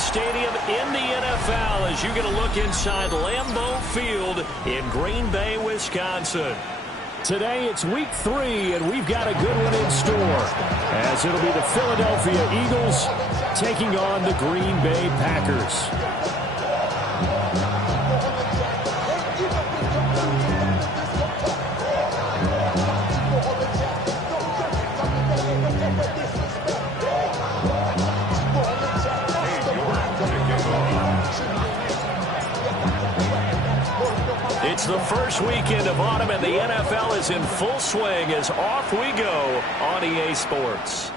stadium in the NFL as you get a look inside Lambeau Field in Green Bay, Wisconsin. Today it's week 3, and we've got a good one in store, as it'll be the Philadelphia Eagles taking on the Green Bay Packers. It's the first weekend of autumn, and the NFL is in full swing as off we go on EA Sports.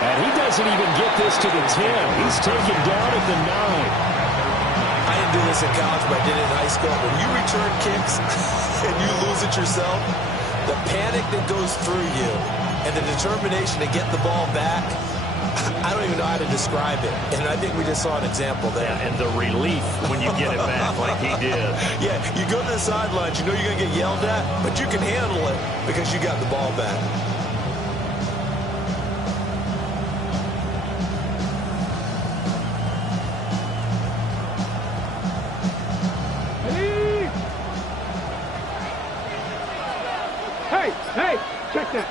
And he doesn't even get this to the 10. He's taken down at the 9. I didn't do this in college, but I did it in high school. When you return kicks and you lose it yourself, the panic that goes through you and the determination to get the ball back, I don't even know how to describe it. And I think we just saw an example there. Yeah, and the relief when you get it back like he did. Yeah, you go to the sidelines, you know you're going to get yelled at, but you can handle it because you got the ball back. Hey, check that.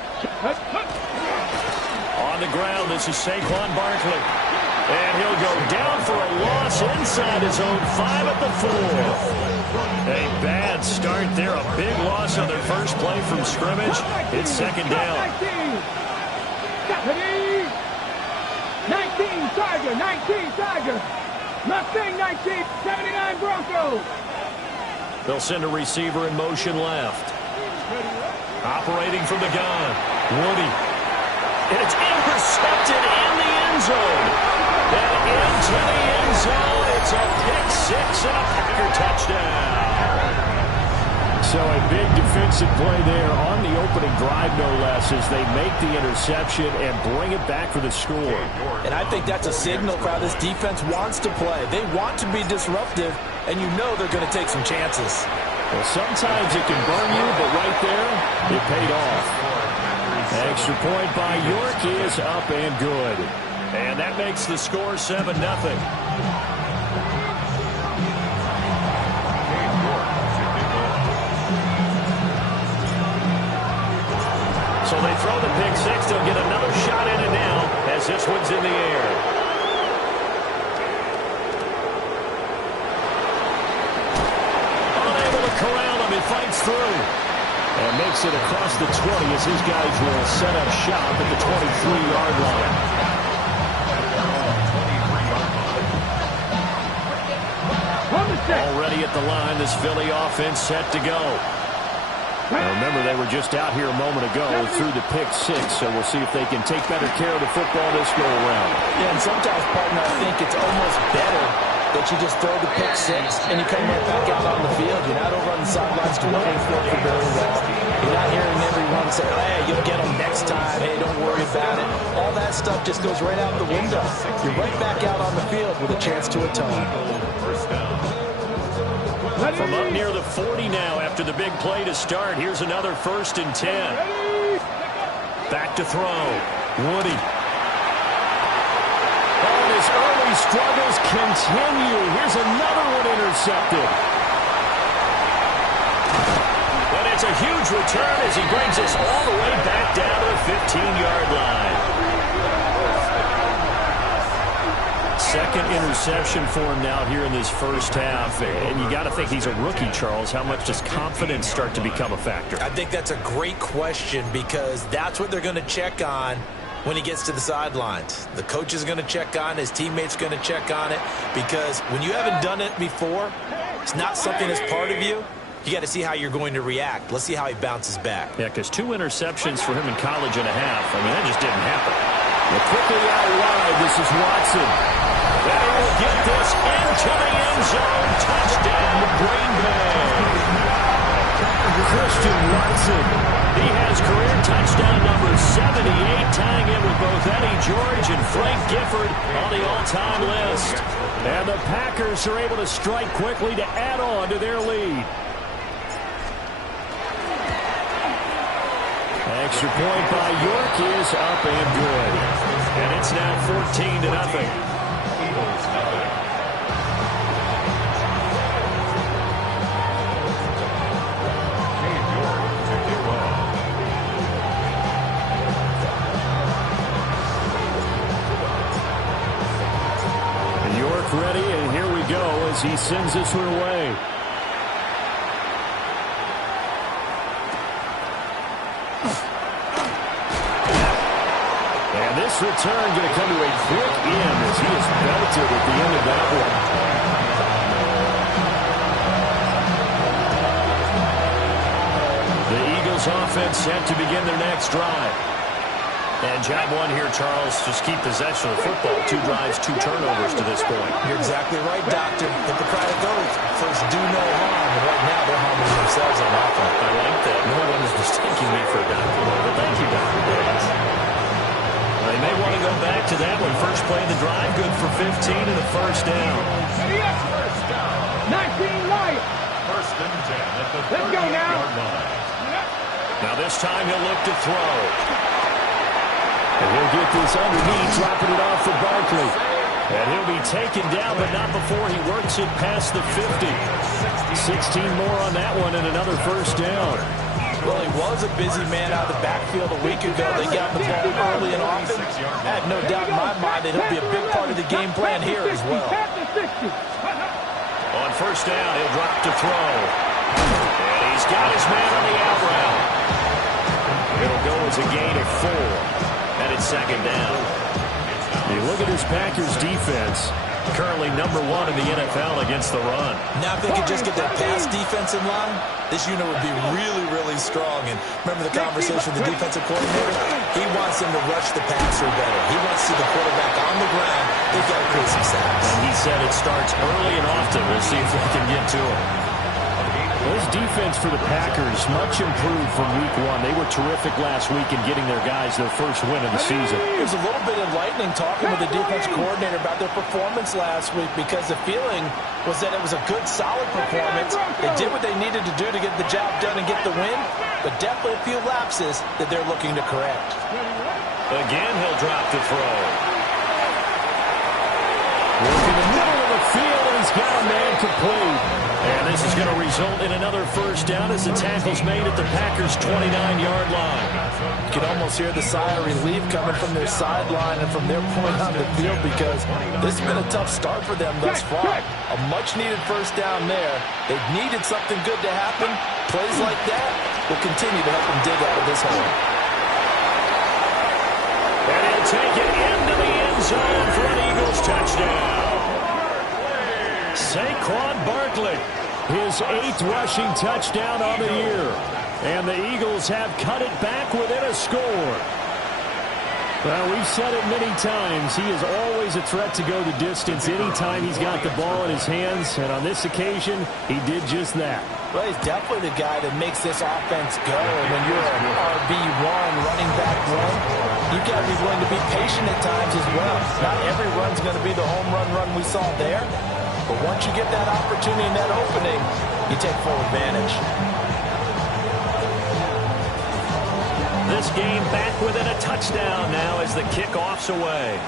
On the ground, this is Saquon Barkley. And he'll go down for a loss inside his own 5 at the 4. A bad start there. A big loss on their first play from scrimmage. It's second down. 19 Tiger. Mustang 19, 79 Broncos. They'll send a receiver in motion left. Operating from the gun. Woody. And it's intercepted in the end zone. And into the end zone. It's a pick 6 and a Packer touchdown. So a big defensive play there on the opening drive, no less, as they make the interception and bring it back for the score. And I think that's a signal for how this defense wants to play. They want to be disruptive, and you know they're going to take some chances. Well, sometimes it can burn you, but right there, it paid off. Extra point by York is up and good. And that makes the score 7-0. So they throw the pick 6. They'll get another shot in it now as this one's in the air. Unable to corral him. He fights through. And makes it across the 20 as his guys will set up shop at the 23-yard line. Already at the line, this Philly offense set to go. Now remember, they were just out here a moment ago through the pick 6, so we'll see if they can take better care of the football this go-around. Yeah, and sometimes, partner, I think it's almost better that you just throw the pick 6 and you come right back out on the field. You're not over on the sidelines doing things work very well. You're not hearing everyone say, hey, you'll get them next time. Hey, don't worry about it. All that stuff just goes right out the window. You're right back out on the field with a chance to atone. From up near the 40 now after the big play to start. Here's another 1st and 10. Back to throw. Woody. And his early struggles continue. Here's another one intercepted. But it's a huge return as he brings us all the way back down to the 15-yard line. Second interception for him now here in this first half. And you got to think he's a rookie, Charles. How much does confidence start to become a factor? I think that's a great question because that's what they're going to check on when he gets to the sidelines. The coach is going to check on it. His teammates going to check on it because when you haven't done it before, it's not something that's part of you. You got to see how you're going to react. Let's see how he bounces back. Yeah, because 2 interceptions for him in college and a half. I mean, that just didn't happen. But quickly out wide, this is Watson. And he will get this into the end zone. Touchdown, Green Bay. Christian Watson. He has career touchdown number 78, tying in with both Eddie George and Frank Gifford on the all-time list. And the Packers are able to strike quickly to add on to their lead. extra point by York is up and good. And it's now 14-0. York ready, and here we go as he sends this one away. This return going to come to a quick end as he is belted at the end of that one. The Eagles offense set to begin their next drive. And job one here, Charles, just keep possession of the football. 2 drives, 2 turnovers to this point. You're exactly right, Doctor. Hippocratic oath. First, do no harm. And right now, they're harming themselves on offense. I like that. No one is mistaking me for a doctor, but thank you, Dr. Davis. They may want to go back to that one. First play of the drive, good for 15 and a first down. 19 Lions. First and 10 at the 38-yard line. Now this time he'll look to throw. And he'll get this underneath, dropping it off for Barkley. And he'll be taken down, but not before he works it past the 50. 16 more on that one and another first down. Well, he was a busy man out of the backfield a week ago. They got the ball early and often. I have no doubt in my mind that he'll be a big part of the game plan here as well. On first down, he'll drop to throw. And he's got his man on the out route. It'll go as a gain of 4. And it's second down. You look at this Packers defense. Currently number 1 in the NFL against the run. Now if they could just get that pass defense in line, this unit would be really, really strong. And remember the conversation with the defensive coordinator? He wants them to rush the passer better. He wants to see the quarterback on the ground. They've got to create some sacks. And he said it starts early and often. We'll see if we can get to it. This defense for the Packers, much improved from week 1. They were terrific last week in getting their guys their first win of the season. It was a little bit enlightening talking with the defense coordinator about their performance last week because the feeling was that it was a good, solid performance. They did what they needed to do to get the job done and get the win, but definitely a few lapses that they're looking to correct. Again, he'll drop to throw. Working the middle of the field, and he's got a man complete. And this is going to result in another first down as the tackle's made at the Packers' 29-yard line. You can almost hear the sigh of relief coming from their sideline and from their point on the field because this has been a tough start for them thus far. A much-needed first down there. They've needed something good to happen. Plays like that will continue to help them dig out of this hole. And he'll take it into the end zone for an Eagles touchdown. Saquon Barkley, his 8th rushing touchdown on the year. And the Eagles have cut it back within a score. Well, we've said it many times. He is always a threat to go the distance anytime he's got the ball in his hands. And on this occasion, he did just that. Well, he's definitely the guy that makes this offense go. And when you're an RB1 running back run, you've got to be willing to be patient at times as well. Not every run's going to be the home run we saw there. But once you get that opportunity and that opening, you take full advantage. This game back within a touchdown now as the kickoff's away.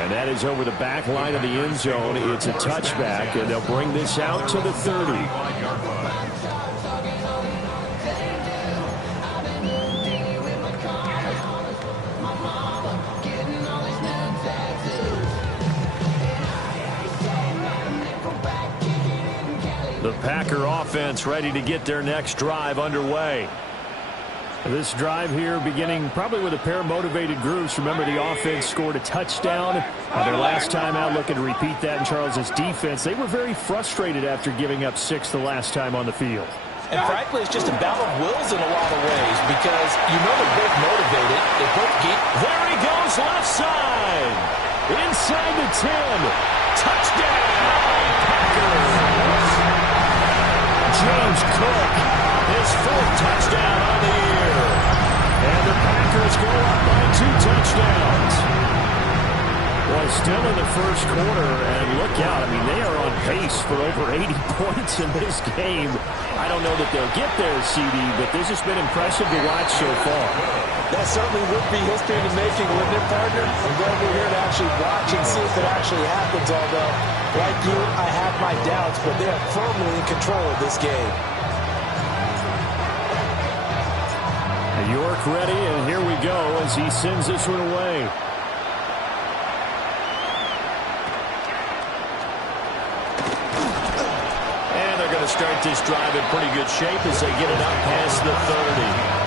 And that is over the back line of the end zone. It's a touchback, and they'll bring this out to the 30. The Packer offense ready to get their next drive underway. This drive here beginning probably with a pair of motivated groups. Remember, the offense scored a touchdown their last time out, looking to repeat that in Charles's defense. They were very frustrated after giving up 6 the last time on the field. And frankly, it's just a battle of wills in a lot of ways because you know they're both motivated. They both get. There he goes, left side. Inside the 10. Touchdown, Packers. James Cook, his 4th touchdown on the year. And the Packers go up by 2 touchdowns. Well, still in the first quarter, and look out. I mean, they are on pace for over 80 points in this game. I don't know that they'll get there, CD, but this has been impressive to watch so far. That certainly would be history in the making, wouldn't it, partner? I'm glad we're here to actually watch and see if it actually happens, although, like you, I have my doubts, but they are firmly in control of this game. York ready, and here we go as he sends this one away. And they're going to start this drive in pretty good shape as they get it up past the 30.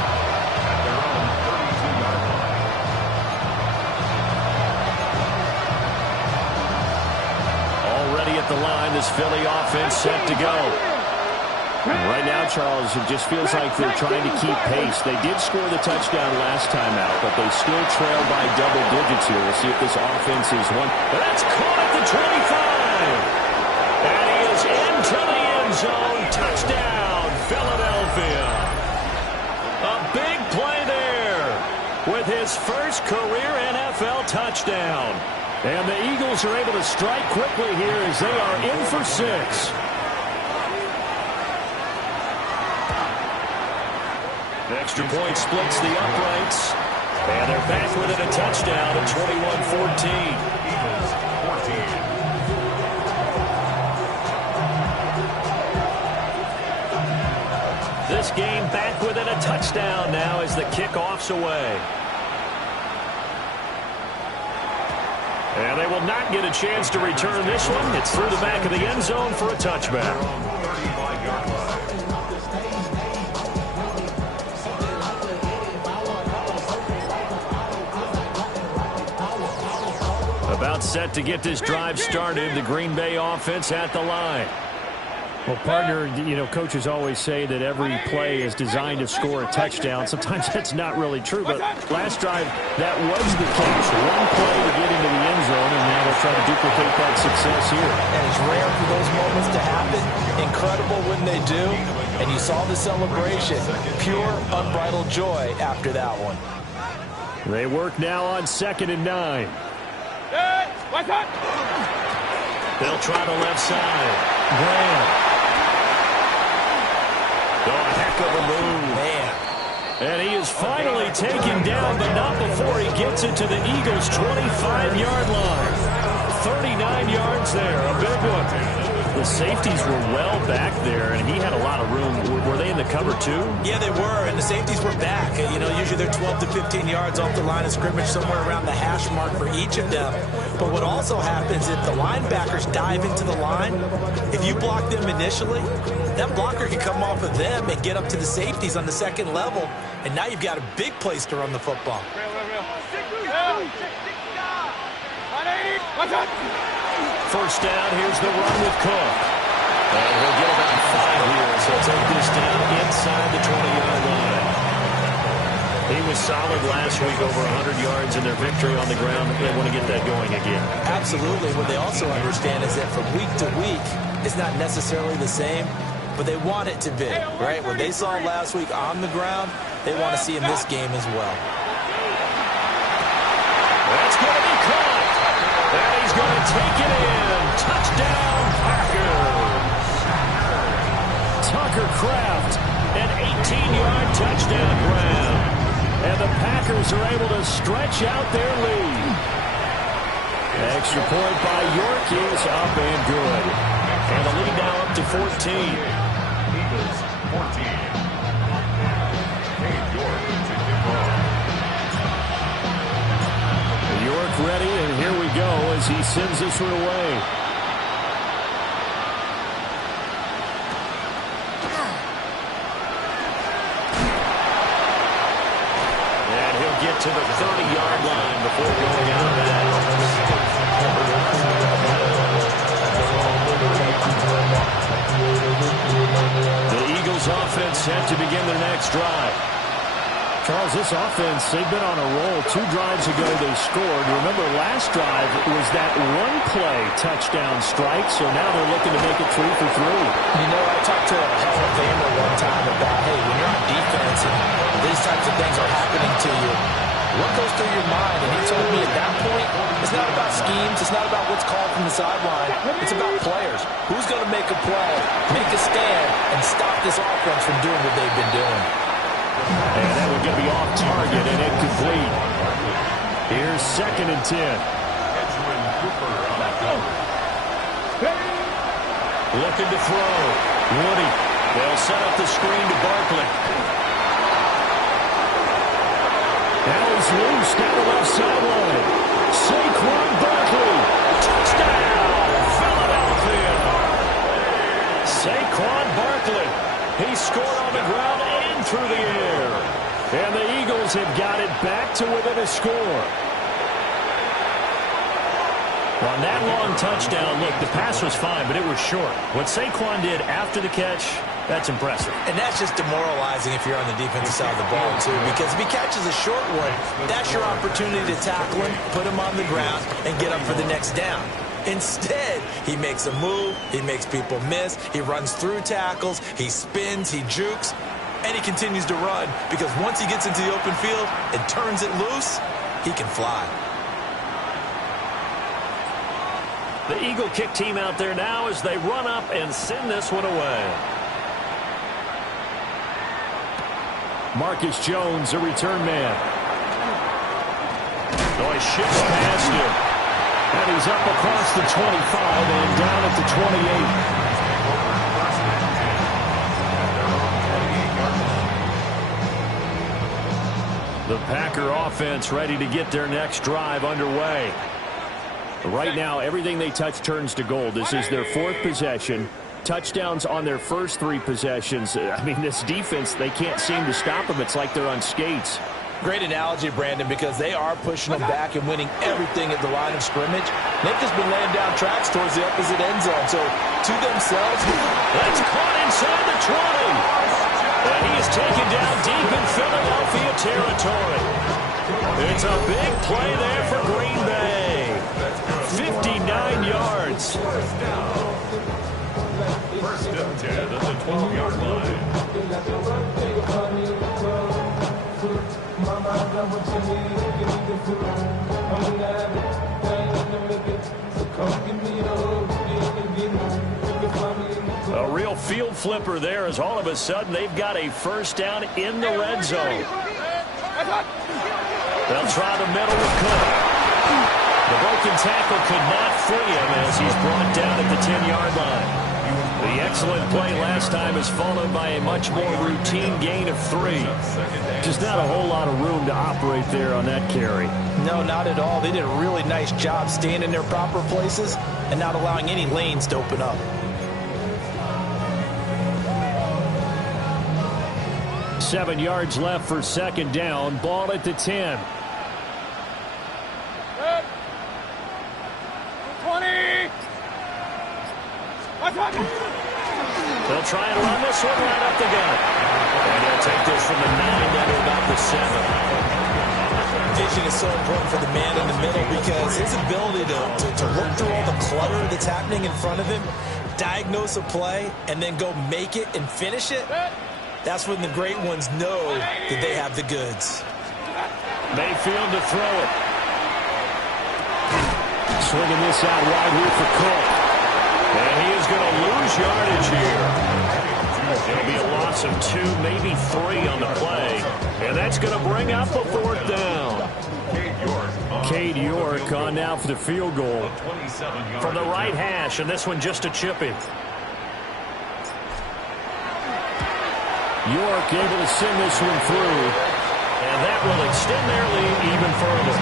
Already at the line, this Philly offense set to go. Right now, Charles, it just feels like they're trying to keep pace. They did score the touchdown last time out, but they still trail by double digits here. We'll see if this offense is one. But that's caught at the 25. And he is into the end zone. Touchdown, Philadelphia. A big play there with his first career NFL touchdown. And the Eagles are able to strike quickly here as they are in for 6. Extra point splits the uprights. And they're back with it, a touchdown at 21-14. This game back with it, a touchdown now as the kickoff's away. And they will not get a chance to return this one. It's through the back of the end zone for a touchback. About set to get this drive started, the Green Bay offense at the line. Well, partner, you know, coaches always say that every play is designed to score a touchdown. Sometimes that's not really true, but last drive, that was the case. One play to get into the end zone, and now they'll try to duplicate that success here. And it's rare for those moments to happen. Incredible when they do. And you saw the celebration. Pure, unbridled joy after that one. They work now on 2nd and 9. They'll try the left side. Graham. Oh, a heck of a move. Man. And he is finally taken down, but not before he gets it to the Eagles' 25-yard line. 39 yards there, a big one. The safeties were well back there, and he had a lot of room. Were they in the cover, too? Yeah, they were, and the safeties were back. You know, usually they're 12 to 15 yards off the line of scrimmage, somewhere around the hash mark for each of them. But what also happens if the linebackers dive into the line, if you block them initially, that blocker can come off of them and get up to the safeties on the second level, and now you've got a big place to run the football. First down, here's the run with Cook. And he'll get about 5 here, so take this down inside the 20-yard line. He was solid last week, over 100 yards in their victory on the ground. They want to get that going again. Absolutely. What they also understand is that from week to week, it's not necessarily the same, but they want it to be, right? What they saw last week on the ground, they want to see in this game as well. That's going to be caught. And he's going to take it in. Touchdown, Packers. Tucker Kraft, an 18-yard touchdown grab. And the Packers are able to stretch out their lead. Extra point by York is up and good. And the lead now up to 14. Eagles 14. York ready, and here we go as he sends this one away. And he'll get to the 30-yard line before going out of bounds. The Eagles offense set to begin their next drive. Charles, this offense, they've been on a roll. 2 drives ago they scored. Remember, last drive was that one-play touchdown strike, so now they're looking to make it 3 for 3. You know, I talked to a Hall of Famer one time about, hey, when you're on defense and these types of things are happening to you, what goes through your mind? And he told me at that point, it's not about scheme, games, it's not about what's called from the sideline. It's about players. Who's going to make a play, make a stand, and stop this offense from doing what they've been doing. And that one going to be off target and incomplete. Here's 2nd and 10. Looking to throw. Woody. They'll set up the screen to Barkley. Now he's loose down the left sideline. Saquon Barkley. Touchdown, Philadelphia. Saquon Barkley. He scored on the ground and through the air. And the Eagles have got it back to within a score. On that long touchdown, look, the pass was fine, but it was short. What Saquon did after the catch, that's impressive. And that's just demoralizing if you're on the defensive side of the ball, too, because if he catches a short one, that's your opportunity to tackle him, put him on the ground, and get up for the next down. Instead, he makes a move, he makes people miss, he runs through tackles, he spins, he jukes, and he continues to run, because once he gets into the open field and turns it loose, he can fly. The Eagle kick team out there now as they run up and send this one away. Marcus Jones, a return man. Oh, he shifts past him. And he's up across the 25 and down at the 28. The Packer offense ready to get their next drive underway. Right now, everything they touch turns to gold. This is their 4th possession. Touchdowns on their first 3 possessions. I mean, this defense, they can't seem to stop them. It's like they're on skates. Great analogy, Brandon, because they are pushing them back and winning everything at the line of scrimmage. They've just been laying down tracks towards the opposite end zone. So, to themselves, that's caught inside the 20. And he is taken down deep in Philadelphia territory. It's a big play there for Green Bay. 59 yards. First and 10 at the 12-yard line. A real field flipper there as all of a sudden they've got a first down in the red zone. They'll try the middle with Cook. The broken tackle could not free him as he's brought down at the 10-yard line. The excellent play last time is followed by a much more routine gain of 3. Just not a whole lot of room to operate there on that carry. No, not at all. They did a really nice job staying in their proper places and not allowing any lanes to open up. Seven yards left for 2nd down. Ball at the 10. 20. They'll try and run this one right up the gut. And they'll take this from the 9 down to about the 7. Vision is so important for the man in the middle because his ability to look through all the clutter that's happening in front of him, diagnose a play, and then go make it and finish it, that's when the great ones know that they have the goods. Mayfield to throw it. Swinging this out wide here for Cook. And he is going to lose yardage here. It'll be a loss of 2, maybe 3 on the play. And that's going to bring up a 4th down. Cade York on now for the field goal. From the right hash, and this one just a chipping. York able to send this one through. And that will extend their lead even further.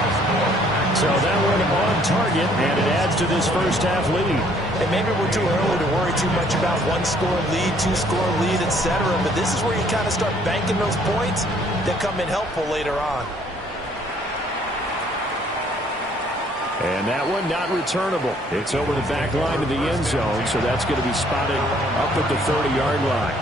So that one on target, and it adds to this first half lead. And maybe we're too early to worry too much about 1-score lead, 2-score lead, etc. But this is where you kind of start banking those points that come in helpful later on. And that one not returnable. It's over the back line of the end zone, so that's going to be spotted up at the 30-yard line.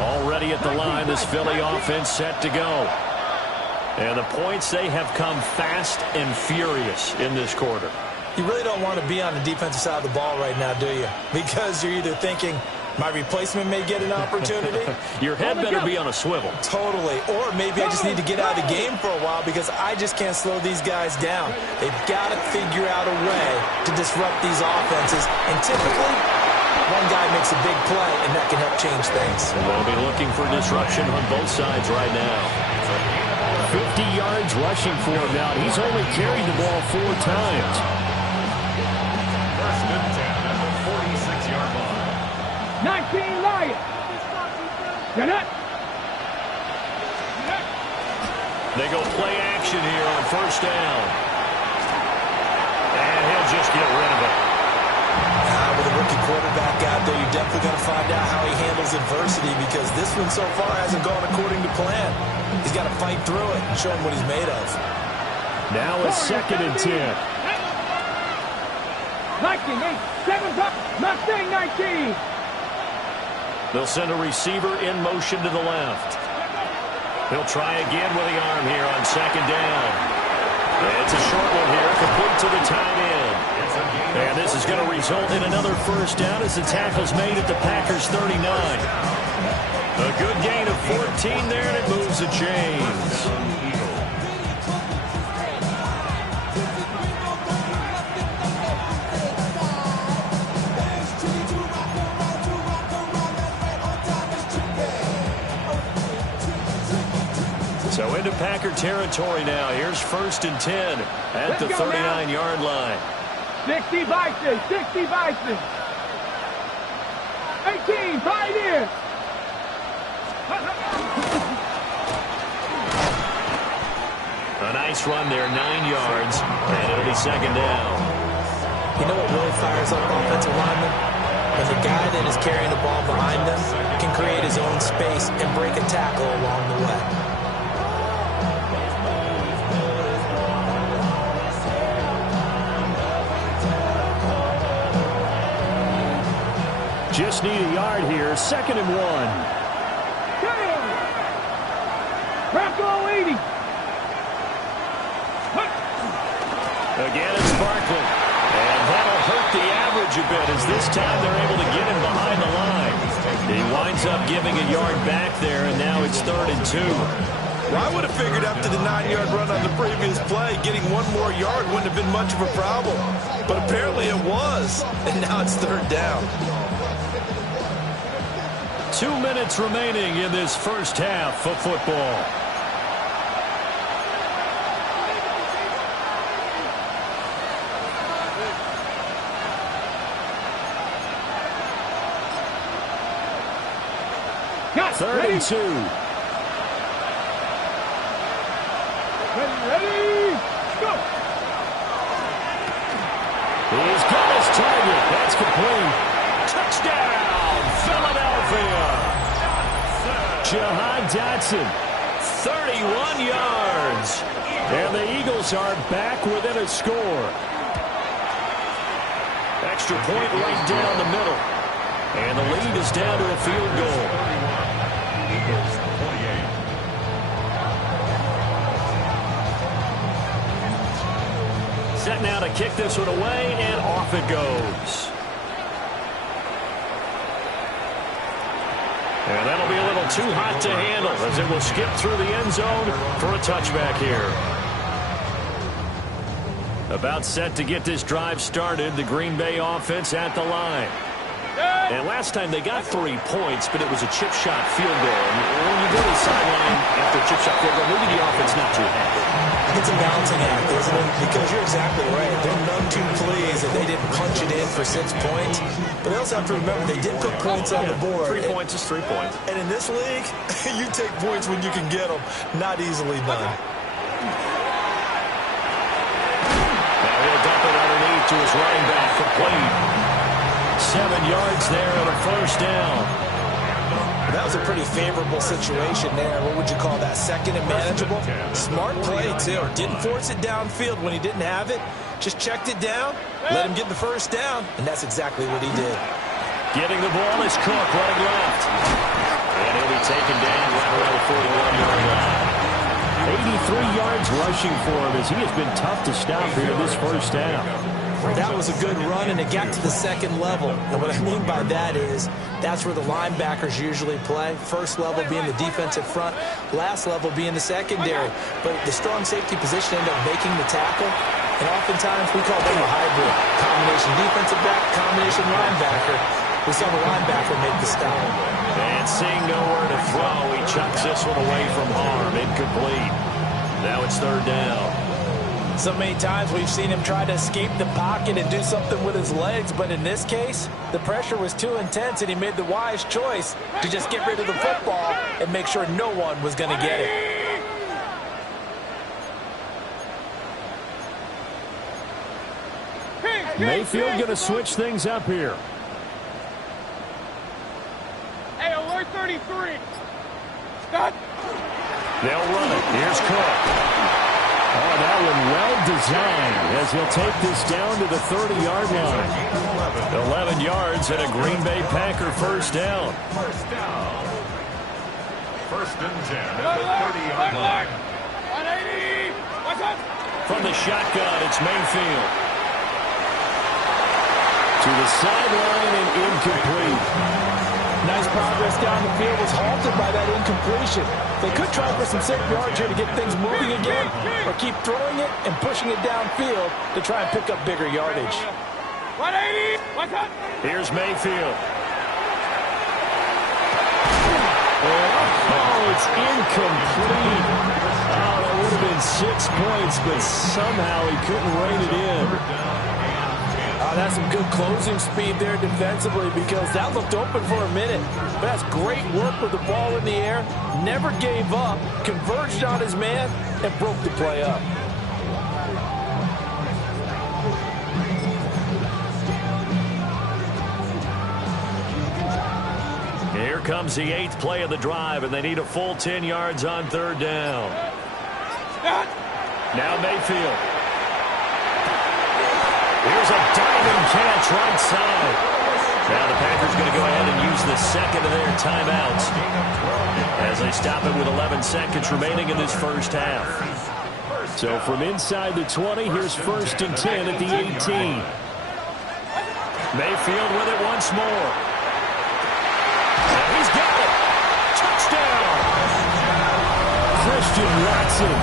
Already at the line, this Philly offense set to go. And the points, they have come fast and furious in this quarter. You really don't want to be on the defensive side of the ball right now, do you? Because you're either thinking, my replacement may get an opportunity. Your head better be on a swivel. Totally. Or maybe I just need to get out of the game for a while because I just can't slow these guys down. They've got to figure out a way to disrupt these offenses. And typically, one guy makes a big play, and that can help change things. And they'll be looking for disruption on both sides right now. 50 yards rushing for him now. He's only carried the ball 4 times. First and 10 at the 46-yard line. 19 Lions. Get up. They go play action here on first down. And he'll just get rid of it. With a rookie quarterback out there, you're definitely going to find out how he handles adversity because this one so far hasn't gone according to plan. He's got to fight through it and show him what he's made of. Now it's 2nd and 10. 19, 8, 7, Mustang 19. They'll send a receiver in motion to the left. He'll try again with the arm here on second down. It's a short one here, complete to the tight end. And this is going to result in another first down as the tackle's made at the Packers' 39. A good gain of 14 there, and it moves the chains. So into Packer territory now. Here's 1st and 10 at the 39-yard line. 60 Bison, 60 Bison. 18, Pioneers. A nice run there, 9 yards, and it'll be 2nd down. You know what really fires up offensive linemen? When the guy that is carrying the ball behind them can create his own space and break a tackle along the way. Just need a yard here. 2nd and 1. Bronco 80. Again, it's Barkley. And that'll hurt the average a bit as this time they're able to get him behind the line. He winds up giving a yard back there, and now it's 3rd and 2. Well, I would have figured after the 9-yard run on the previous play, getting one more yard wouldn't have been much of a problem. But apparently it was, and now it's 3rd down. 2 minutes remaining in this first half of football. Got 3rd and 2. Ready, go. He's got his target. That's complete. Touchdown, Philadelphia. Jahan Dotson, 31 yards. And the Eagles are back within a score. Extra point right down the middle. And the lead is down to a field goal. Eagles 28. Set now to kick this one away, and off it goes. And that'll be a little too hot to handle as it will skip through the end zone for a touchback here. About set to get this drive started, the Green Bay offense at the line. And last time they got 3 points, but it was a chip shot field goal. And when you go to the sideline after a chip shot field goal, maybe the offense not too happy. It's a balancing act, isn't it? Because you're exactly right. They're none too pleased that they didn't punch it in for 6 points. But they also have to remember they did put points on the board. 3 points is 3 points. And in this league, you take points when you can get them. Not easily done. Now he'll dump it underneath to his running back, complete. 7 yards there and a first down. That was a pretty favorable situation there. What would you call that? 2nd and manageable? Smart play, too. Didn't force it downfield when he didn't have it. Just checked it down, let him get the first down, and that's exactly what he did. Getting the ball is Cook running left. And he'll be taken down right around the 41-yard line. yards rushing for him as he has been tough to stop here in this first half. That was a good run, and it got to the second level. And what I mean by that is that's where the linebackers usually play. First level being the defensive front, last level being the secondary. But the strong safety position ended up making the tackle, and oftentimes we call them a hybrid. Combination defensive back, combination linebacker. We saw the linebacker make the stop. And seeing nowhere to throw, he chucks this one away from harm. Incomplete. Now it's third down. So many times we've seen him try to escape the pocket and do something with his legs, but in this case, the pressure was too intense and he made the wise choice to just get rid of the football and make sure no one was going to get it. Mayfield going to switch things up here. Hey, alert 33. Stop. They'll run it. Here's Cook. Oh, that one well designed as he'll take this down to the 30-yard line. 11 yards and a Green Bay Packer first down. First down. First and 10 at the 30-yard line. 180. What's up? From the shotgun, it's Mayfield. To the sideline and incomplete. Nice progress down the field was halted by that incompletion. They could try for some safe yards here to get things moving again, or keep throwing it and pushing it downfield to try and pick up bigger yardage. 180. What's up? Here's Mayfield. Oh, it's incomplete. Oh, that would have been 6 points, but somehow he couldn't rein it in. That's some good closing speed there defensively because that looked open for a minute. But that's great work with the ball in the air. Never gave up, converged on his man, and broke the play up. Here comes the 8th play of the drive, and they need a full 10 yards on third down. Now Mayfield. Here's a diving catch right side. Now the Packers going to go ahead and use the second of their timeouts as they stop it with 11 seconds remaining in this first half. So from inside the 20, here's first and 10 at the 18. Mayfield with it once more. And he's got it. Touchdown. Christian Watson.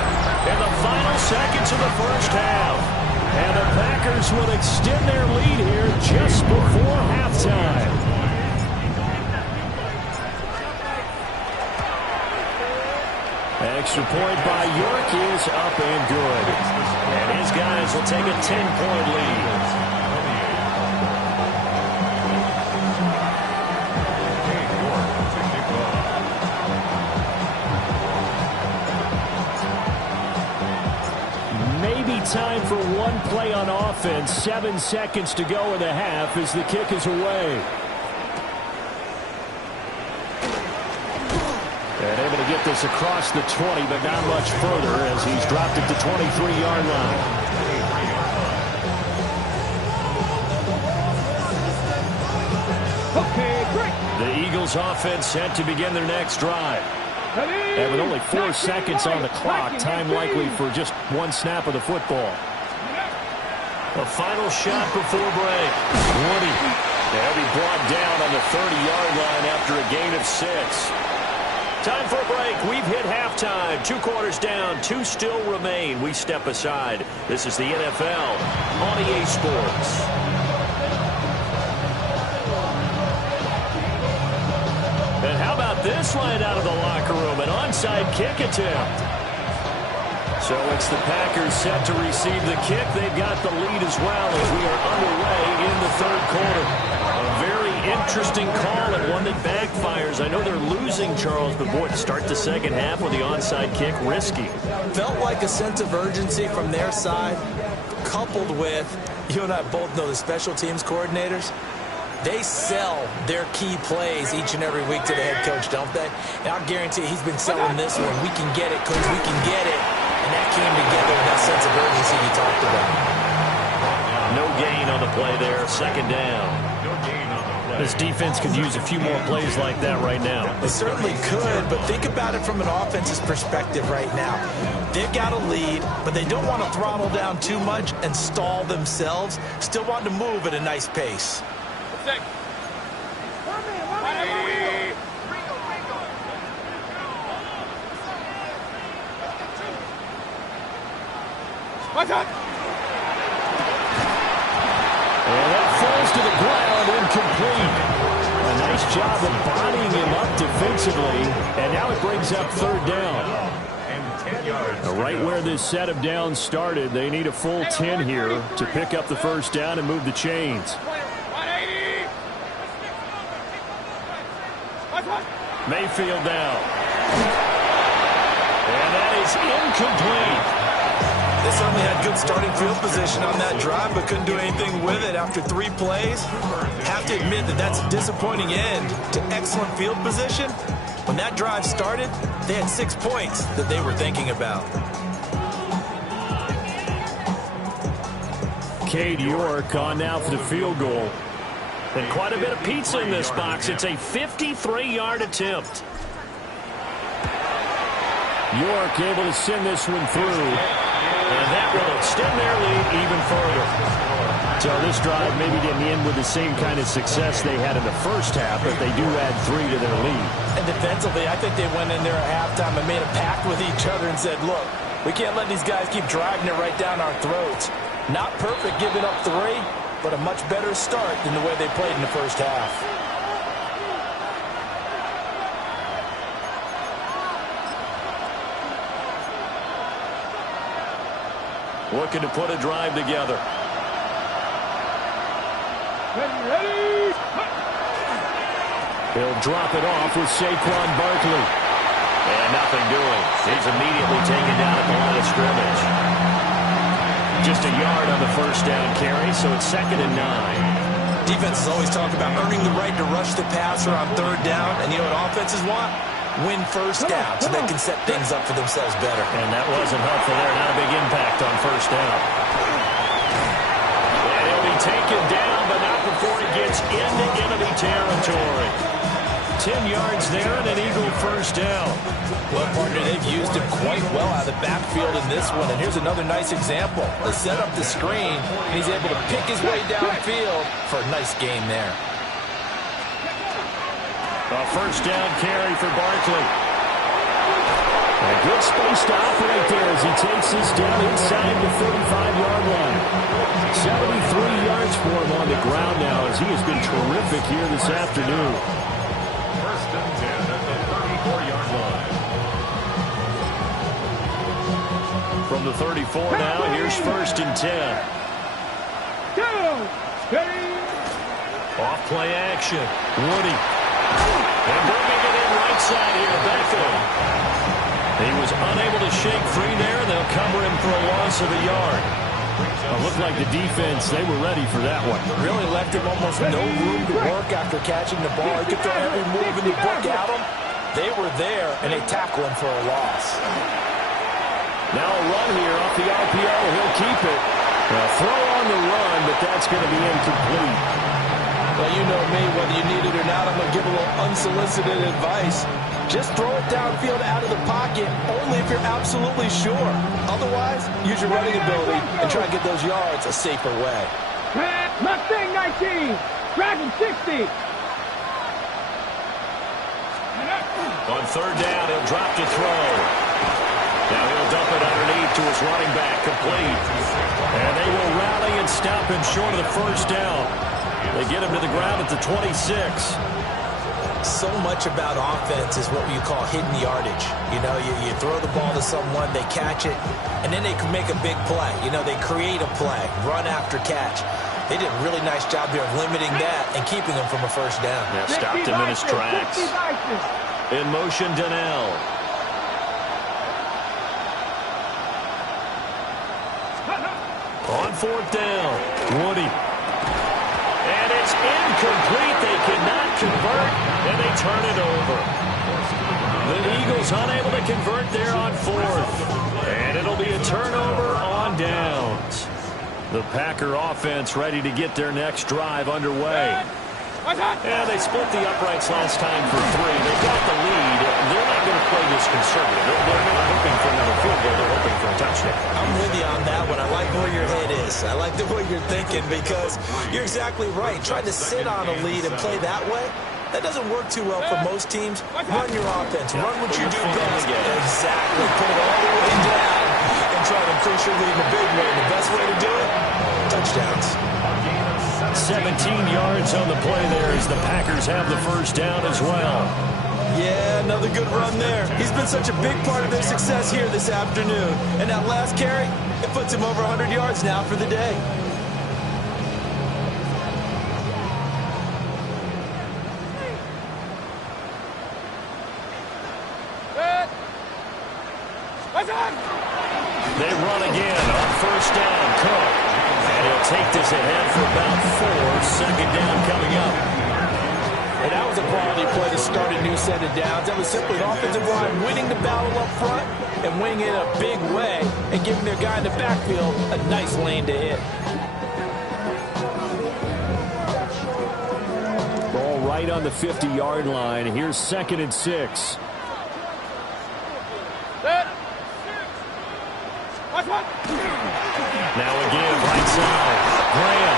In the final seconds of the first half. And the Packers will extend their lead here just before halftime. Extra point by York is up and good. And his guys will take a 10-point lead. Time for one play on offense. 7 seconds to go in the half as the kick is away. And able to get this across the 20, but not much further as he's dropped it to 23-yard line. Okay, great. The Eagles offense set to begin their next drive. And with only 4 seconds on the clock, time likely for just one snap of the football. A final shot before break. Woody. They'll be brought down on the 30-yard line after a gain of 6. Time for a break. We've hit halftime. 2 quarters down. 2 still remain. We step aside. This is the NFL on EA Sports. And how about this line out of the locker room? An onside kick attempt. So it's the Packers set to receive the kick. They've got the lead as well as we are underway in the third quarter. A very interesting call and one that backfires. I know they're losing, Charles, but boy, to start the second half with the onside kick, risky. Felt like a sense of urgency from their side, coupled with, you and I both know the special teams coordinators. They sell their key plays each and every week to the head coach, don't they? And I'll guarantee he's been selling this one. We can get it, coach, we can get it. And that came together with that sense of urgency you talked about. No gain on the play there. Second down. No gain on the play. This defense could use a few more plays like that right now. They certainly could, but think about it from an offense's perspective right now. They've got a lead, but they don't want to throttle down too much and stall themselves. Still want to move at a nice pace. And that falls to the ground, incomplete. A nice job of bodying him up defensively, and now it brings up third down. Right where this set of downs started, they need a full 10 here to pick up the first down and move the chains. Mayfield down. And that is incomplete. They certainly had good starting field position on that drive, but couldn't do anything with it after 3 plays. Have to admit that that's a disappointing end to excellent field position. When that drive started, they had 6 points that they were thinking about. Cade York on now for the field goal. And quite a bit of pizza in this box. It's a 53-yard attempt. York able to send this one through. And that will extend their lead even further. So this drive maybe didn't end with the same kind of success they had in the first half, but they do add 3 to their lead. And defensively, I think they went in there at halftime and made a pact with each other and said, look, we can't let these guys keep driving it right down our throats. Not perfect giving up 3, but a much better start than the way they played in the first half. Looking to put a drive together. Ready. He'll drop it off with Saquon Barkley. And nothing doing. He's immediately taken down at the line of scrimmage. Just a yard on the first down carry, so it's 2nd and 9. Defenses always talk about earning the right to rush the passer on 3rd down, and you know what offenses want? Win first down so they can set things up for themselves better. And that wasn't helpful there. Not a big impact on first down. And he'll be taken down, but not before he gets into enemy territory. 10 yards there and an Eagle first down. Well, partner, they've used him quite well out of the backfield in this one. And here's another nice example. They set up the screen, and he's able to pick his way downfield for a nice gain there. A first down carry for Barkley. A good space to operate there as he takes this down inside the 35-yard line. 73 yards for him on the ground now as he has been terrific here this afternoon. First and 10 at the 34-yard line. From the 34 now, here's 1st and 10. Off play action. Woody. And bringing it in right side here, Beckham. He was unable to shake free there, and they'll cover him for a loss of a yard. It looked like the defense, they were ready for that one. Really left him almost no room to work after catching the ball. He could throw every move in the book at him. They were there, and they tackle him for a loss. Now a run here off the RPO. He'll keep it. Now throw on the run, but that's going to be incomplete. Well, you know me, whether you need it or not, I'm going to give a little unsolicited advice. Just throw it downfield out of the pocket, only if you're absolutely sure. Otherwise, use your running ability and try to get those yards a safer way. Mustang 19, Dragon 60. On 3rd down, he'll drop to throw. Now he'll dump it underneath to his running back, complete. And they will rally and stop him short of the first down. They get him to the ground at the 26. So much about offense is what you call hidden yardage. You know, you throw the ball to someone, they catch it, and then they can make a big play. You know, they create a play, run after catch. They did a really nice job here of limiting that and keeping him from a first down. Yeah, stopped him in his tracks. In motion, Donnell. On 4th down, Woody. And it's incomplete. They cannot convert, and they turn it over. The Eagles unable to convert there on 4th. And it'll be a turnover on downs. The Packer offense ready to get their next drive underway. Yeah, they split the uprights last time for 3. They got the lead. They're not going to play this conservative. They're not hoping for another field goal. They're hoping for a touchdown. I'm with you on that one. I like where your head is. I like the way you're thinking because you're exactly right. Trying to sit on a lead and play that way, that doesn't work too well for most teams. Run your offense. Run what you do best. Exactly. Put it all the way down and try to increase your lead in a big way. And the best way to do it, touchdowns. 17 yards on the play there as the Packers have the first down as well. Yeah, another good run there. He's been such a big part of their success here this afternoon. And that last carry, it puts him over 100 yards now for the day. They run again on first down. Cook. And he'll take this ahead for about 4. Second down coming up. And that was a quality play to start a new set of downs. That was simply an offensive line winning the battle up front and winning it a big way and giving their guy in the backfield a nice lane to hit. Ball right on the 50-yard line. Here's 2nd and 6. Now again, right side. Graham.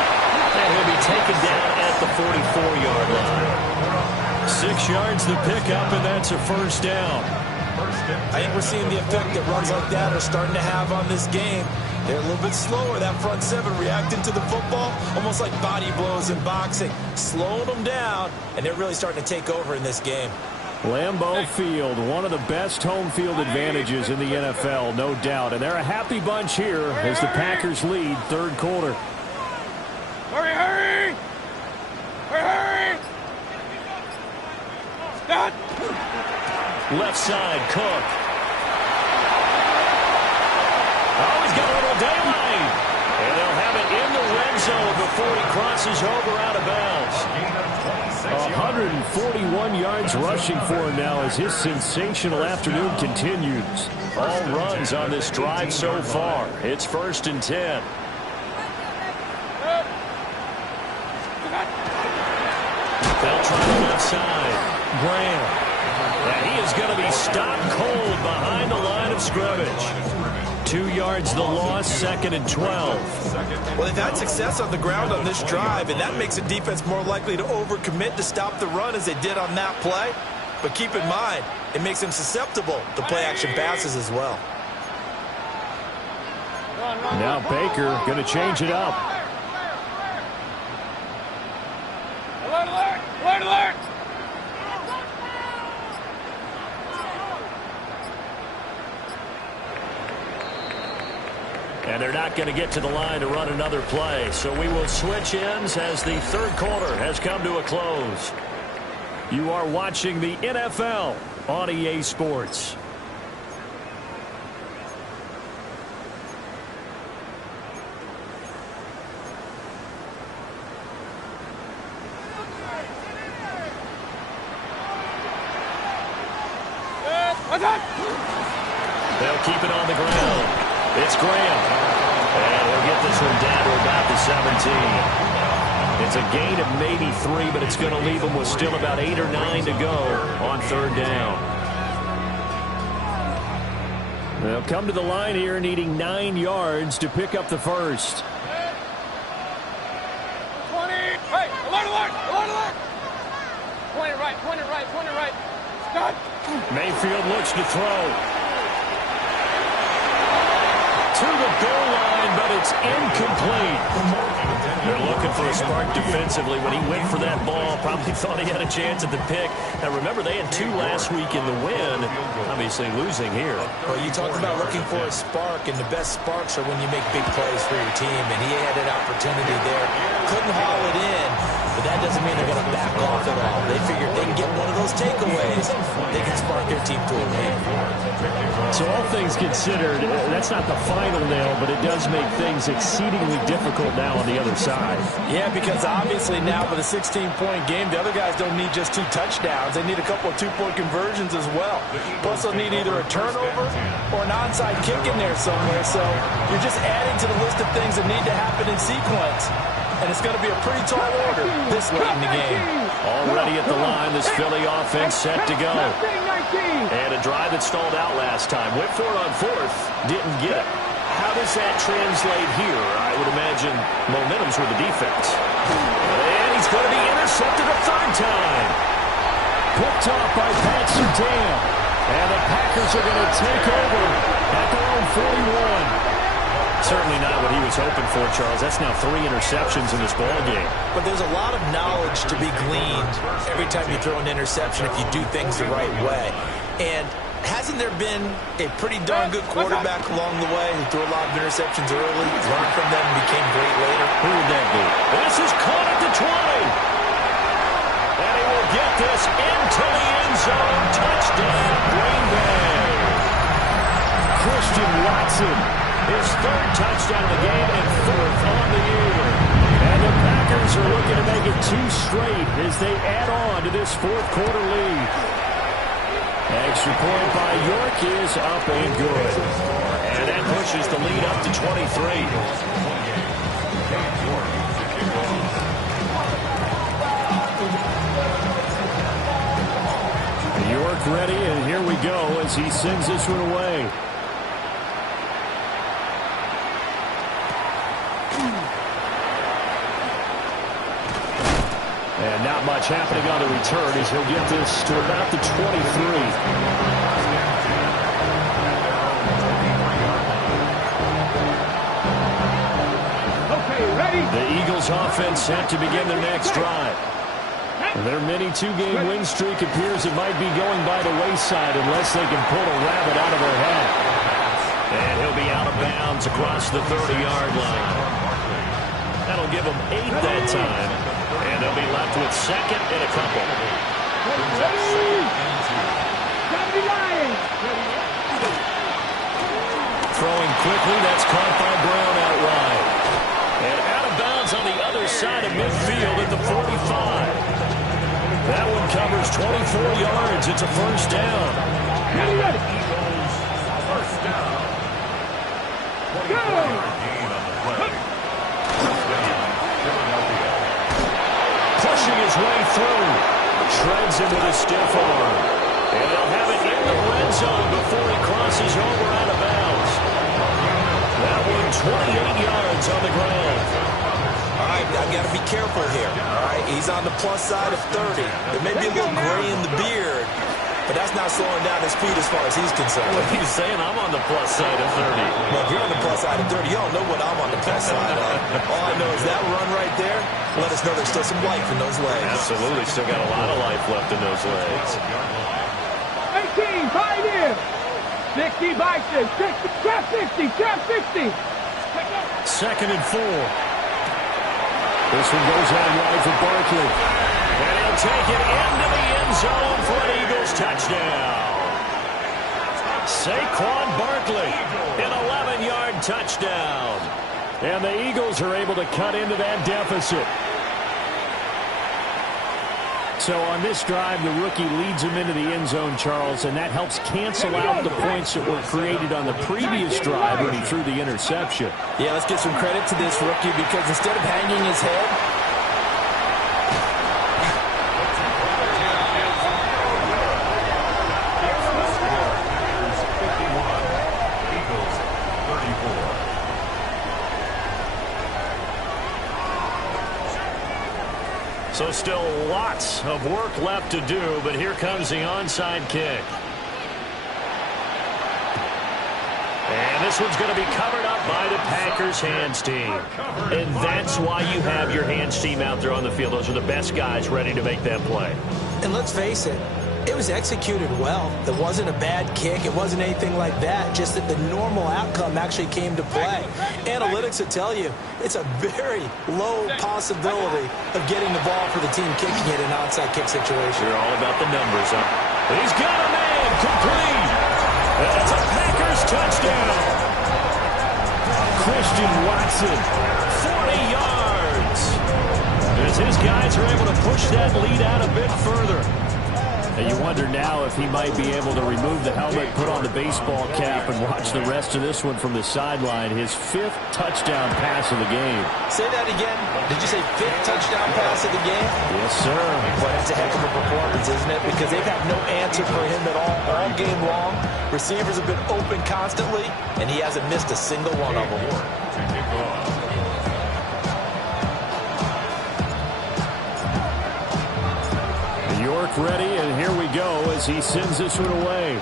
And he'll be taken down at the 44-yard line. 6 yards the pickup, and that's a first down. I think we're seeing the effect that runs like that are starting to have on this game. They're a little bit slower, that front 7, reacting to the football, almost like body blows in boxing. Slowing them down, and they're really starting to take over in this game. Lambeau Field, one of the best home field advantages in the NFL, no doubt. And they're a happy bunch here as the Packers lead third quarter. Hurry, hurry! Hurry, hurry! Stop! Left side, Cook. Oh, he's got a little daylight. And they'll have it in the red zone before he crosses over out of bounds. 141 yards rushing for him now as his sensational afternoon continues. All runs on this drive so far. It's 1st and 10. They'll try the left side. Graham. And he is going to be stopped cold behind the line of scrimmage. 2 yards the loss, 2nd and 12. Well, they've had success on the ground on this drive, and that makes a defense more likely to overcommit to stop the run as they did on that play. But keep in mind, it makes them susceptible to play-action passes as well. Now Baker going to change it up. Alert, alert! Alert, alert! And they're not going to get to the line to run another play. So we will switch ends as the third quarter has come to a close. You are watching the NFL on EA Sports. They'll keep it on the ground. It's Graham. And he'll get this one down to about the 17. It's a gain of maybe 3, but it's going to leave them with still about 8 or 9 to go on third down. They'll come to the line here needing 9 yards to pick up the first. 20! Hey, alert, alert! Alert, alert! Point it right, point it right, point it right. Start! Mayfield looks to throw. To the goal line, but it's incomplete. They're looking for a spark defensively. When he went for that ball, probably thought he had a chance at the pick. Now, remember, they had 2 last week in the win, obviously losing here. Well, you talk about looking for a spark, and the best sparks are when you make big plays for your team, and he had an opportunity there. Couldn't haul it in, but that doesn't mean they're going to back off at all. They figured they can get one of those takeaways. They can spark their team to a win. So all things considered, that's not the final nail, but it does make things exceedingly difficult now on the other side. Yeah, because obviously now with a 16-point game, the other guys don't need just 2 touchdowns. They need a couple of 2-point conversions as well. Plus, they'll need either a turnover or an onside kick in there somewhere. So you're just adding to the list of things that need to happen in sequence. and it's going to be a pretty tall order this late in the game. Already at the line, this Philly offense set to go. And a drive that stalled out last time. Went for it on fourth, didn't get it. How does that translate here? I would imagine momentum's with the defense. And he's going to be intercepted a third time. Picked off by Pat Surtain. And the Packers are going to take over at their own 41. Certainly not what he was hoping for, Charles. That's now 3 interceptions in this ballgame. But there's a lot of knowledge to be gleaned every time you throw an interception if you do things the right way. And hasn't there been a pretty darn good quarterback along the way who threw a lot of interceptions early, learned from them, and became great later? Who would that be? This is caught at the 20. And he will get this into the end zone. Touchdown, Green Bay. Christian Watson. His third touchdown of the game and 4th on the year. And the Packers are looking to make it 2 straight as they add on to this 4th quarter lead. Extra point by York is up and good. And that pushes the lead up to 23. York ready, and here we go as he sends this one away. And not much happening on the return as he'll get this to about the 23. The Eagles offense set to begin their next drive. Their mini 2-game win streak appears it might be going by the wayside unless they can pull a rabbit out of their hat. And he'll be out of bounds across the 30-yard line. That'll give them 8 that time. And they'll be left with 2nd and a couple. Throwing quickly, that's caught by Brown out wide. And out of bounds on the other side of midfield at the 45. That one covers 24 yards. It's a first down. Eagles, first down. 24-yard gain on the play. Pushing his way through. Shreds him with a stiff arm. And they'll have it in the red zone before he crosses over out of bounds. That one 28 yards on the ground. All right, I've got to be careful here. All right, he's on the plus side of 30. There may be a little gray in the beard, but that's not slowing down his speed as far as he's concerned. Well, he's saying I'm on the plus side of 30. Well, if you're on the plus side of 30, you don't know what I'm on the plus side of. All I know is that run right there let us know there's still some life in those legs. Absolutely, still got a lot of life left in those legs. 18, 5 in. 60, Bison, 60, trap 60, trap 60. 2nd and 4. This one goes out wide for Barkley. And he'll take it into the end zone for an Eagles touchdown. Saquon Barkley, an 11-yard touchdown. And the Eagles are able to cut into that deficit. So on this drive, the rookie leads him into the end zone, Charles, and that helps cancel out the points that were created on the previous drive when he threw the interception. Yeah, let's give some credit to this rookie because instead of hanging his head, Eagles, 34. So still lots of work left to do, but here comes the onside kick. And this one's going to be covered up by the Packers hands team. And that's why you have your hands team out there on the field. Those are the best guys ready to make that play. and let's face it, it was executed well. It wasn't a bad kick. It wasn't anything like that. Just that the normal outcome actually came to play. Analytics will tell you it's a very low possibility of getting the ball for the team kicking it in an onside kick situation. You're all about the numbers, huh? He's got a man complete. That's a Packers touchdown. Christian Watson, 40 yards. As his guys are able to push that lead out a bit further. And you wonder now if he might be able to remove the helmet, put on the baseball cap, and watch the rest of this one from the sideline. His 5th touchdown pass of the game. Say that again. Did you say 5th touchdown pass of the game? Yes, sir. Well, that's a heck of a performance, isn't it? Because they've had no answer for him at all game long. Receivers have been open constantly, and he hasn't missed a single one of them. York ready, and here we go as he sends this one away.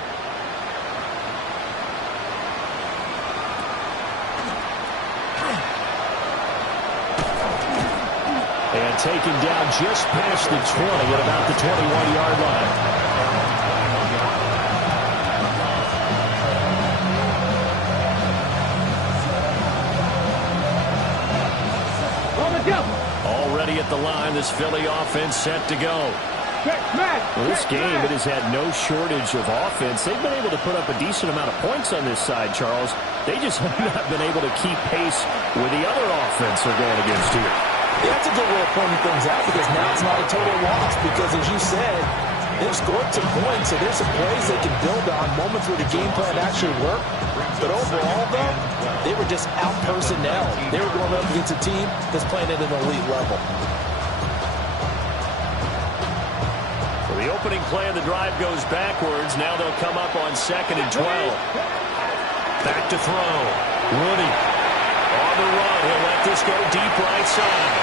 And taken down just past the 20 at about the 21-yard line. Already at the line, this Philly offense set to go. Well, this game, it has had no shortage of offense. They've been able to put up a decent amount of points on this side, Charles. They just have not been able to keep pace with the other offense they're going against here. Yeah, that's a good way of pointing things out because now it's not a total loss because, as you said, they've scored some points, so there's some plays they can build on, moments where the game plan actually worked. But overall, though, they were just out-personnel. They were going up against a team that's playing at an elite level. The opening play of the drive goes backwards. Now they'll come up on 2nd and 12. Back to throw. Woody on the run. He'll let this go deep right side.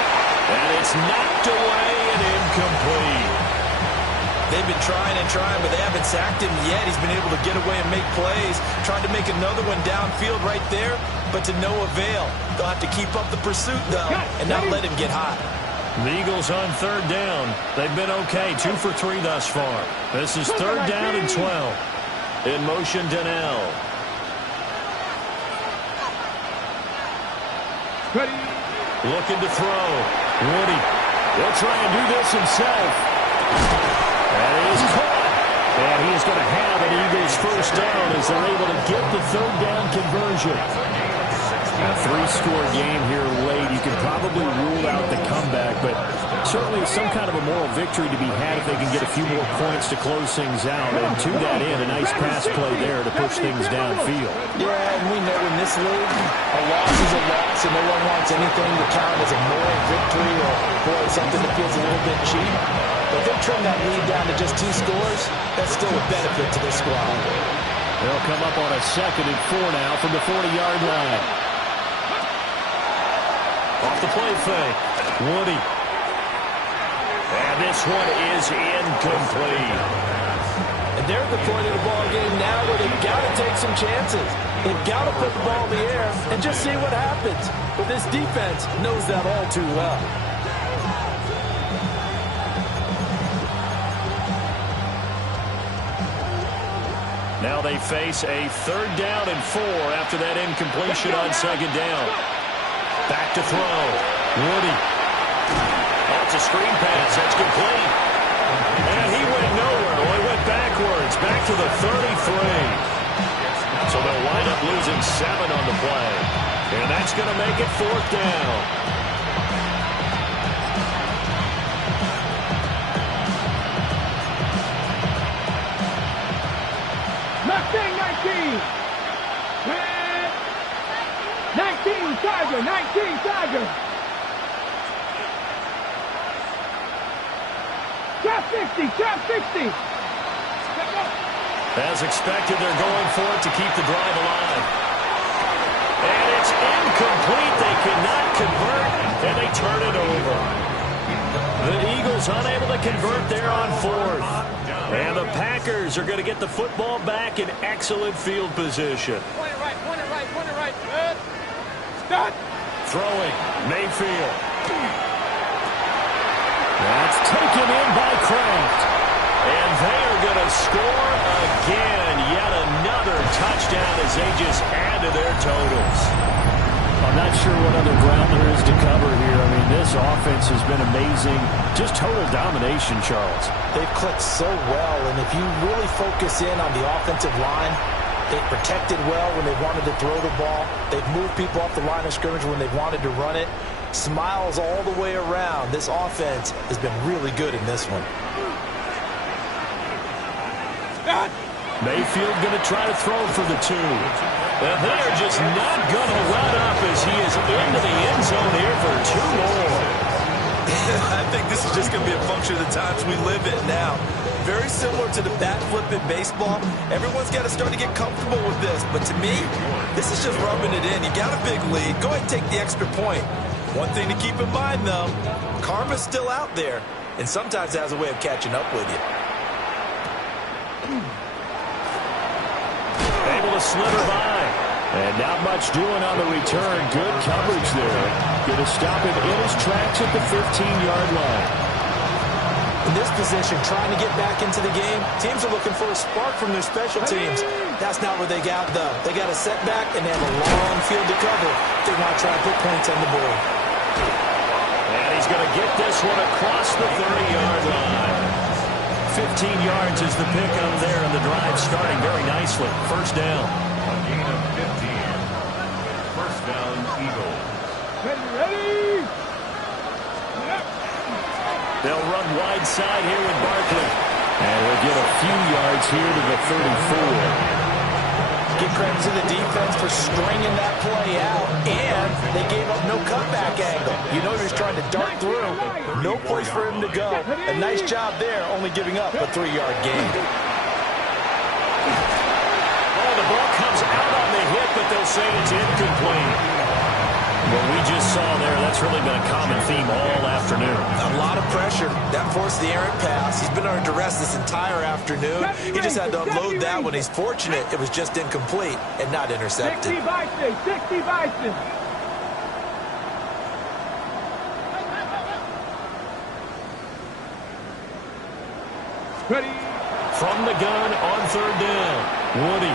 And it's knocked away and incomplete. They've been trying and trying, but they haven't sacked him yet. He's been able to get away and make plays. Tried to make another one downfield right there, but to no avail. They'll have to keep up the pursuit, though, and not let him get hot. The Eagles on 3rd down. They've been okay, 2 for 3 thus far. This is 3rd down and 12. In motion, Donnell. Looking to throw. Woody. He'll try and do this himself. That is caught. And he is going to have an Eagles 1st down as they're able to get the 3rd down conversion. A 3-score game here late. You can probably rule out the comeback, but certainly some kind of a moral victory to be had if they can get a few more points to close things out. And to that end, a nice pass play there to push things downfield. Yeah, and we know in this league, a loss is a loss, and no one wants anything to count as a moral victory or, boy, something that feels a little bit cheap. But if they trim that lead down to just 2 scores, that's still a benefit to this squad. They'll come up on a 2nd and 4 now from the 40-yard line. Off the play fake. Woody. And this one is incomplete. And they're at the point of the ball game now where they've got to take some chances. They've got to put the ball in the air and just see what happens. But this defense knows that all too well. Now they face a 3rd down and 4 after that incompletion on 2nd down. Back to throw. Woody. That's a screen pass. That's complete. And he went nowhere. Well, he went backwards. Back to the 33. So they'll wind up losing 7 on the play. And that's going to make it 4th down. Tiger, 19 Tiger. Trap 60, trap 60. As expected, they're going for it to keep the drive alive. And it's incomplete. They cannot convert, and they turn it over. The Eagles unable to convert there on 4th. And the Packers are going to get the football back in excellent field position. Point it right, point it right, point it right. Good. Start. Throwing, Mayfield. That's taken in by Kraft. And they are going to score again. Yet another touchdown as they just add to their totals. I'm not sure what other ground there is to cover here. I mean, this offense has been amazing. Just total domination, Charles. They've clicked so well, and if you really focus in on the offensive line, they've protected well when they wanted to throw the ball. They've moved people off the line of scrimmage when they've wanted to run it. Smiles all the way around. This offense has been really good in this one. Mayfield going to try to throw for the 2. And they are just not going to let up as he is into the end zone here for 2 more. I think this is just going to be a function of the times we live in now. Very similar to the bat flip in baseball. Everyone's got to start to get comfortable with this. But to me, this is just rubbing it in. You got a big lead. Go ahead and take the extra point. One thing to keep in mind, though, karma's still out there. And sometimes it has a way of catching up with you. Able to slither by. And not much doing on the return. Good coverage there. Going to stop him in his tracks at the 15-yard line. In this position, trying to get back into the game, teams are looking for a spark from their special teams. That's not what they got, though. They got a setback, and they have a long field to cover. They want to try and put points on the board. And he's going to get this one across the 30-yard line. 15 yards is the pickup there, and the drive starting very nicely. First down. A gain of 15. First down, Eagles. Ready? They'll run wide side here with Barkley. And we'll get a few yards here to the 34. Give credit to the defense for stringing that play out, and they gave up no cutback angle. You know he was trying to dart through. No place for him to go. A nice job there, only giving up a 3-yard gain. Oh, the ball comes out on the hit, but they'll say it's incomplete. What we just saw there, that's really been a common theme all afternoon. A lot of pressure. That forced the errant pass. He's been under duress this entire afternoon. He just had to unload that when he's fortunate. It was just incomplete and not intercepted. 60 Bison, 60 Bison. Ready? From the gun on third down. Woody.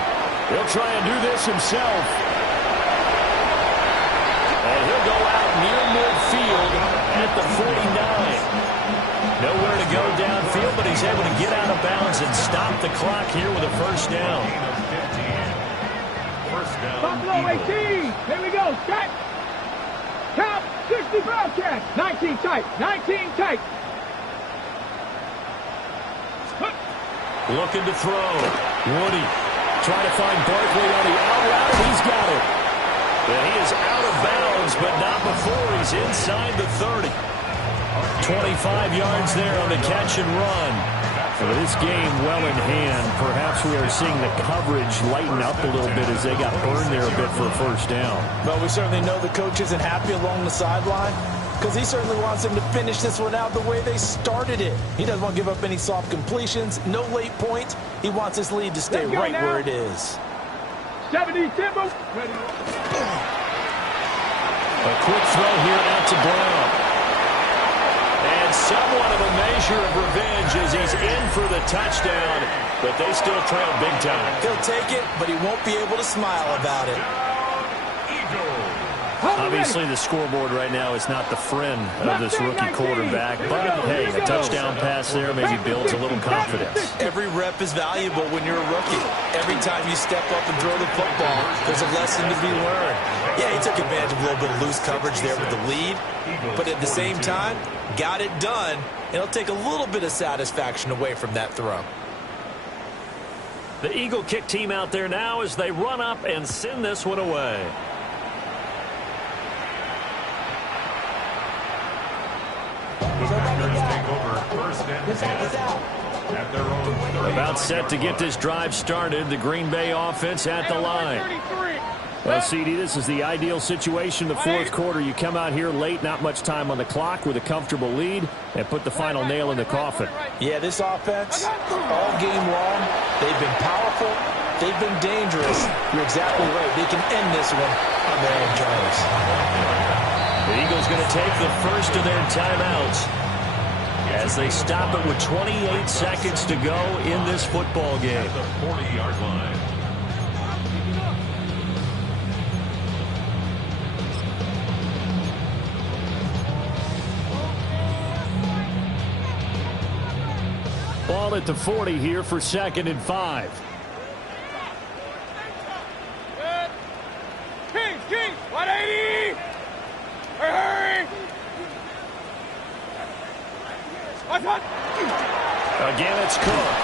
He'll try and do this himself. And he'll go out near midfield at the 49. Nowhere to go downfield, but he's able to get out of bounds and stop the clock here with a first down. First down, Buffalo Eagles. 18. Here we go. Set. Count. 60 Bobcats. 19 tight. 19 tight. Looking to throw. Woody trying to find Barkley on the out route. He's got it. And he is out of bounds, but not before he's inside the 30. 25 yards there on the catch and run. With this game well in hand, perhaps we are seeing the coverage lighten up a little bit as they got burned there a bit for a first down. But we certainly know the coach isn't happy along the sideline because he certainly wants them to finish this one out the way they started it. He doesn't want to give up any soft completions, no late points. He wants his lead to stay right now. where it is. 70 Timber. Ready. A quick throw here out to Brown. And somewhat of a measure of revenge as he's in for the touchdown, but they still trail big time. He'll take it, but he won't be able to smile about it. Obviously, the scoreboard right now is not the friend of this rookie quarterback, but hey, a touchdown pass there maybe builds a little confidence. Every rep is valuable when you're a rookie. Every time you step up and throw the football, there's a lesson to be learned. Yeah, he took advantage of a little bit of loose coverage there with the lead, but at the same time, got it done, and it'll take a little bit of satisfaction away from that throw. The Eagle kick team out there now as they run up and send this one away. About set to get this drive started. The Green Bay offense at the line. Well, CD, this is the ideal situation. The fourth quarter, you come out here late, not much time on the clock with a comfortable lead, and put the final nail in the coffin. Yeah, this offense, all game long, they've been powerful, they've been dangerous. You're exactly right. They can end this one on their own terms. The Eagles going to take the first of their timeouts as they stop it with 28 seconds to go in this football game. At the 40-yard line. Ball at the 40 here for 2nd and 5. Kings, 180. Hurry. Again, it's Cook.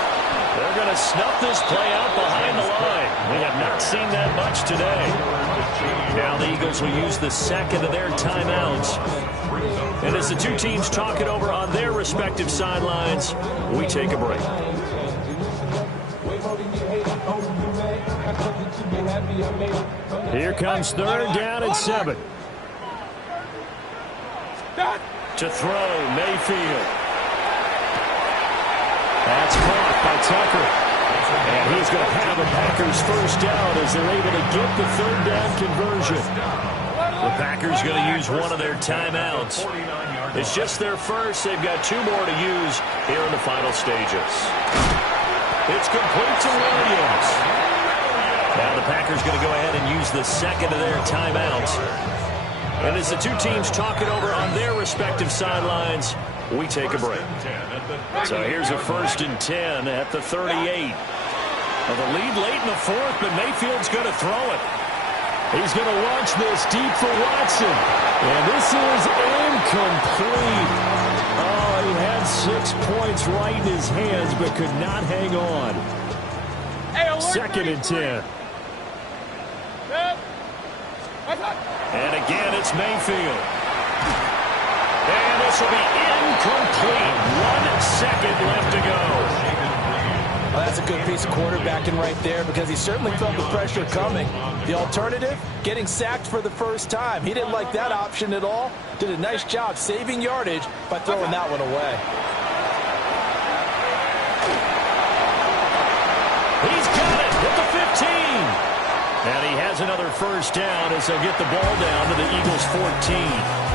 They're going to snuff this play out behind the line. We have not seen that much today. Now the Eagles will use the second of their timeouts. And as the two teams talk it over on their respective sidelines, we take a break. Here comes third down and 7. To throw, Mayfield. That's caught by Tucker. And he's going to have a Packers first down as they're able to get the third down conversion. The Packers going to use one of their timeouts. It's just their first. They've got 2 more to use here in the final stages. It's complete to Williams. Now the Packers going to go ahead and use the second of their timeouts. And as the two teams talk it over on their respective sidelines, we take a break. So here's a 1st and 10 at the 38. Well, the lead late in the 4th, but Mayfield's going to throw it. He's going to launch this deep for Watson. And this is incomplete. Oh, he had 6 points right in his hands, but could not hang on. 2nd and 10. And again, it's Mayfield. And this will be incomplete. 1 second left to go. Well, that's a good piece of quarterbacking right there because he certainly felt the pressure coming. The alternative, getting sacked for the first time. He didn't like that option at all. Did a nice job saving yardage by throwing that one away. He's got it at the 15. And he has another first down as they'll get the ball down to the Eagles' 14.